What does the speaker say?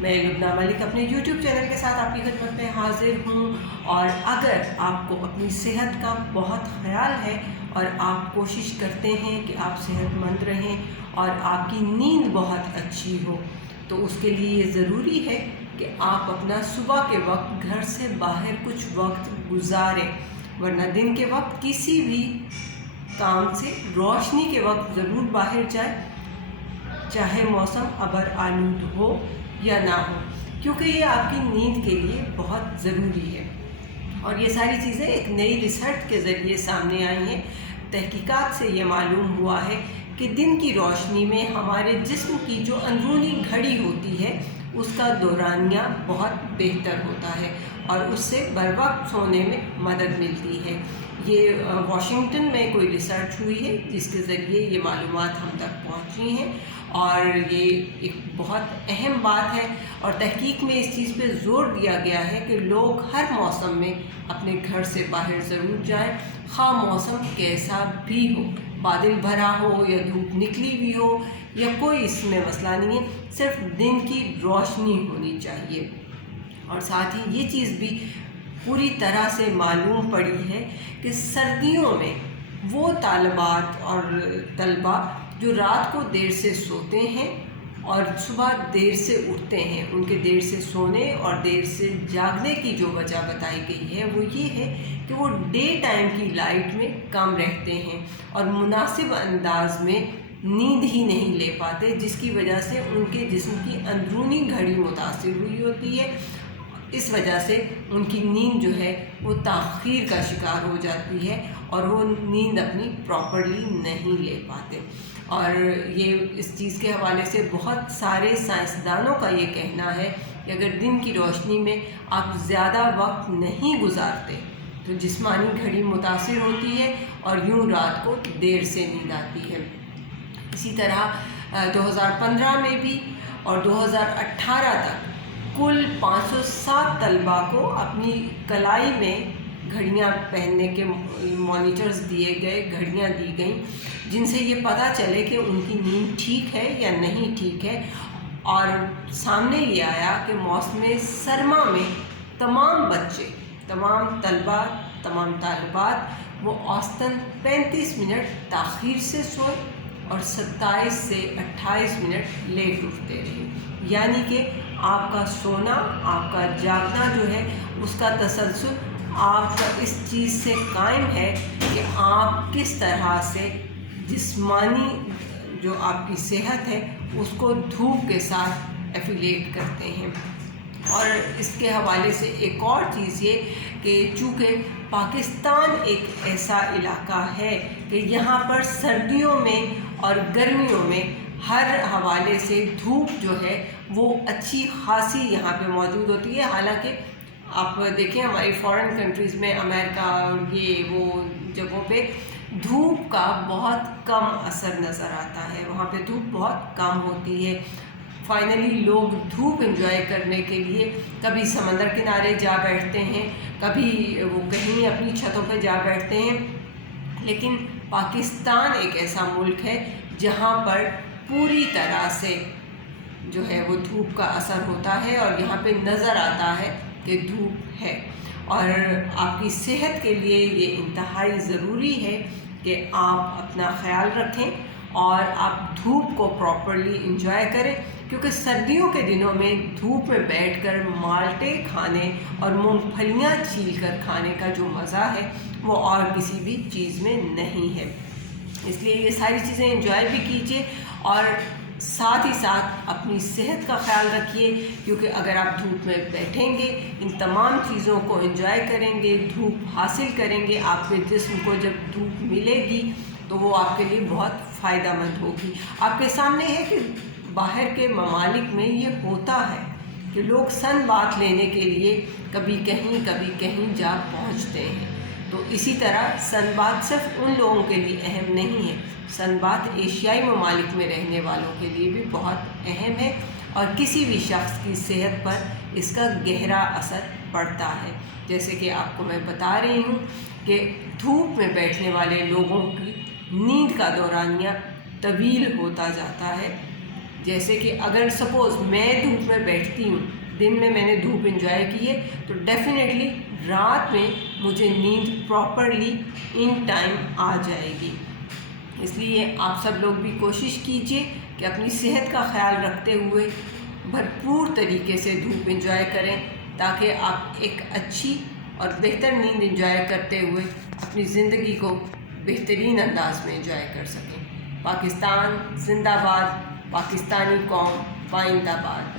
میں لبنہ ملک اپنے YouTube channel کے ساتھ آپ کی خدمت میں حاضر ہوں، اور اگر آپ کو اپنی صحت کا بہت خیال ہے اور آپ کوشش کرتے ہیں کہ آپ صحت مند رہیں اور آپ کی نیند بہت اچھی ہو، تو اس کے لیے یہ ضروری ہے کہ آپ اپنا صبح کے وقت گھر سے باہر کچھ وقت گزاریں، ورنہ دن کے وقت کسی بھی کام سے روشنی کے وقت ضرور باہر جائیں، چاہے موسم ابر آلود ہو یا نہ ہو، کیونکہ یہ آپ کی نیند کے لیے بہت ضروری ہے۔ اور یہ ساری چیزیں ایک نئی ریسرچ کے ذریعے سامنے آئی ہیں۔ تحقیقات سے یہ معلوم ہوا ہے کہ دن کی روشنی میں ہمارے جسم کی جو اندرونی گھڑی ہوتی ہے اس کا دورانیہ بہت بہتر ہوتا ہے اور اس سے بر وقت سونے میں مدد ملتی ہے۔ یہ واشنگٹن میں کوئی ریسرچ ہوئی ہے جس کے ذریعے یہ معلومات ہم تک پہنچی ہیں، اور یہ ایک بہت اہم بات ہے، اور تحقیق میں اس چیز پہ زور دیا گیا ہے کہ لوگ ہر موسم میں اپنے گھر سے باہر ضرور جائیں، خواہ موسم کیسا بھی ہو، بادل بھرا ہو یا دھوپ نکلی ہوئی ہو یا کوئی اس میں مسئلہ نہیں ہے، صرف دن کی روشنی ہونی چاہیے۔ اور ساتھ ہی یہ چیز بھی پوری طرح سے معلوم پڑی ہے کہ سردیوں میں وہ طالبات اور طلباء جو رات کو دیر سے سوتے ہیں اور صبح دیر سے اٹھتے ہیں، ان کے دیر سے سونے اور دیر سے جاگنے کی جو وجہ بتائی گئی ہے وہ یہ ہے کہ وہ ڈے ٹائم کی لائٹ میں کم رہتے ہیں اور مناسب انداز میں نیند ہی نہیں لے پاتے، جس کی وجہ سے ان کے جسم کی اندرونی گھڑی متاثر ہوئی ہوتی ہے۔ اس وجہ سے ان کی نیند جو ہے وہ تاخیر کا شکار ہو جاتی ہے اور وہ نیند اپنی پراپرلی نہیں لے پاتے۔ اور یہ اس چیز کے حوالے سے بہت سارے سائنسدانوں کا یہ کہنا ہے کہ اگر دن کی روشنی میں آپ زیادہ وقت نہیں گزارتے تو جسمانی گھڑی متاثر ہوتی ہے اور یوں رات کو دیر سے نیند آتی ہے۔ اسی طرح 2015 میں بھی اور 2018 تک کل 507 طلباء کو اپنی کلائی میں گھڑیاں پہننے کے مانیٹرز دیے گئے، گھڑیاں دی گئیں، جن سے یہ پتہ چلے کہ ان کی نیند ٹھیک ہے یا نہیں ٹھیک ہے۔ اور سامنے یہ آیا کہ موسم سرما میں تمام بچے، تمام طلباء، تمام طالبات وہ اوسطاً 35 منٹ تاخیر سے سوئے اور 27 سے 28 منٹ لیٹ اٹھتے رہے، یعنی کہ آپ کا سونا، آپ کا جاگنا جو ہے اس کا تسلسل آپ کا اس چیز سے قائم ہے کہ آپ کس طرح سے جسمانی جو آپ کی صحت ہے اس کو دھوپ کے ساتھ ایفیلیٹ کرتے ہیں۔ اور اس کے حوالے سے ایک اور چیز یہ کہ چونکہ پاکستان ایک ایسا علاقہ ہے کہ یہاں پر سردیوں میں اور گرمیوں میں ہر حوالے سے دھوپ جو ہے وہ اچھی خاصی یہاں پہ موجود ہوتی ہے۔ حالانکہ آپ دیکھیں ہماری فارن کنٹریز میں، امریکہ اور یہ وہ جگہوں پہ دھوپ کا بہت کم اثر نظر آتا ہے، وہاں پہ دھوپ بہت کم ہوتی ہے۔ فائنلی لوگ دھوپ انجوائے کرنے کے لیے کبھی سمندر کنارے جا بیٹھتے ہیں، کبھی وہ کہیں اپنی چھتوں پہ جا بیٹھتے ہیں، لیکن پاکستان ایک ایسا ملک ہے جہاں پر پوری طرح سے جو ہے وہ دھوپ کا اثر ہوتا ہے اور یہاں پہ نظر آتا ہے کہ دھوپ ہے۔ اور آپ کی صحت کے لیے یہ انتہائی ضروری ہے کہ آپ اپنا خیال رکھیں اور آپ دھوپ کو پراپرلی انجوائے کریں، کیونکہ سردیوں کے دنوں میں دھوپ میں بیٹھ کر مالٹے کھانے اور مونگ پھلیاں چھیل کر کھانے کا جو مزہ ہے وہ اور کسی بھی چیز میں نہیں ہے۔ اس لیے یہ ساری چیزیں انجوائے بھی کیجیے اور ساتھ ہی ساتھ اپنی صحت کا خیال رکھیے، کیونکہ اگر آپ دھوپ میں بیٹھیں گے، ان تمام چیزوں کو انجوائے کریں گے، دھوپ حاصل کریں گے، آپ کے جسم کو جب دھوپ ملے گی تو وہ آپ کے لیے بہت فائدہ مند ہوگی۔ آپ کے سامنے ہے کہ باہر کے ممالک میں یہ ہوتا ہے کہ لوگ سن باتھ لینے کے لیے کبھی کہیں جا پہنچتے ہیں، تو اسی طرح سن باتھ صرف ان لوگوں کے لیے اہم نہیں ہے، سن باتھ ایشیائی ممالک میں رہنے والوں کے لیے بھی بہت اہم ہے، اور کسی بھی شخص کی صحت پر اس کا گہرا اثر پڑتا ہے۔ جیسے کہ آپ کو میں بتا رہی ہوں کہ دھوپ میں بیٹھنے والے لوگوں کی نیند کا دورانیہ طویل ہوتا جاتا ہے، جیسے کہ اگر سپوز میں دھوپ میں بیٹھتی ہوں، دن میں نے دھوپ انجوائے کی ہے، تو ڈیفینیٹلی رات میں مجھے نیند پراپرلی ان ٹائم آ جائے گی۔ اس لیے آپ سب لوگ بھی کوشش کیجئے کہ اپنی صحت کا خیال رکھتے ہوئے بھرپور طریقے سے دھوپ انجوائے کریں، تاکہ آپ ایک اچھی اور بہتر نیند انجوائے کرتے ہوئے اپنی زندگی کو بہترین انداز میں انجوائے کر سکیں۔ پاکستان زندہ باد، پاکستانی قوم پائندہ باد۔